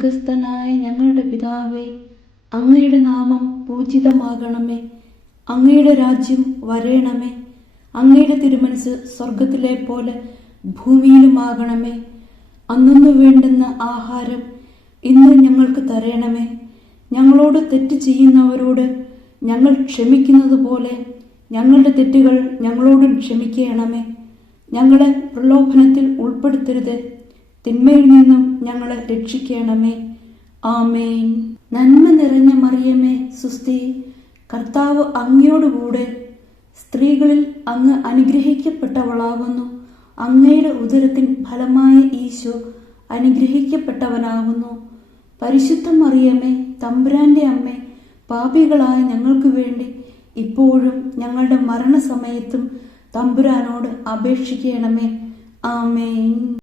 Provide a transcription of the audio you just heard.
സ്വർഗസ്ഥനായ ഞങ്ങളുടെ പിതാവേ, അങ്ങയുടെ നാമം പൂജിതമാകണമേ. അങ്ങയുടെ രാജ്യം വരേണമേ. അങ്ങയുടെ തിരുമനസ് സ്വർഗത്തിലെ പോലെ ഭൂമിയിലുമാകണമേ. അന്നു വേണ്ടുന്ന ആഹാരം ഇന്ന് ഞങ്ങൾക്ക് തരണമേ. ഞങ്ങളോട് തെറ്റ് ചെയ്യുന്നവരോട് ഞങ്ങൾ ക്ഷമിക്കുന്നത് പോലെ ഞങ്ങളുടെ തെറ്റുകൾ ഞങ്ങളോടും ക്ഷമിക്കണമേ. ഞങ്ങളെ പ്രലോഭനത്തിൽ ഉൾപ്പെടുത്തരുത്, തിന്മയിൽ നിന്നും ഞങ്ങളെ രക്ഷിക്കണമേ. ആമേൻ. നന്മ നിറഞ്ഞ മറിയമേ, സുസ്തി, കർത്താവ് അങ്ങയോടുകൂടെ സ്ത്രീകളിൽ അങ്ങ് അനുഗ്രഹിക്കപ്പെട്ടവളാകുന്നു. അങ്ങയുടെ ഉദരത്തിൻ ഫലമായ ഈശോ അനുഗ്രഹിക്കപ്പെട്ടവനാകുന്നു. പരിശുദ്ധ മറിയമേ, തമ്പുരാന്റെ അമ്മേ, പാപികളായ ഞങ്ങൾക്ക് വേണ്ടി ഇപ്പോഴും ഞങ്ങളുടെ മരണസമയത്തും തമ്പുരാനോട് അപേക്ഷിക്കണമേ. ആമേൻ.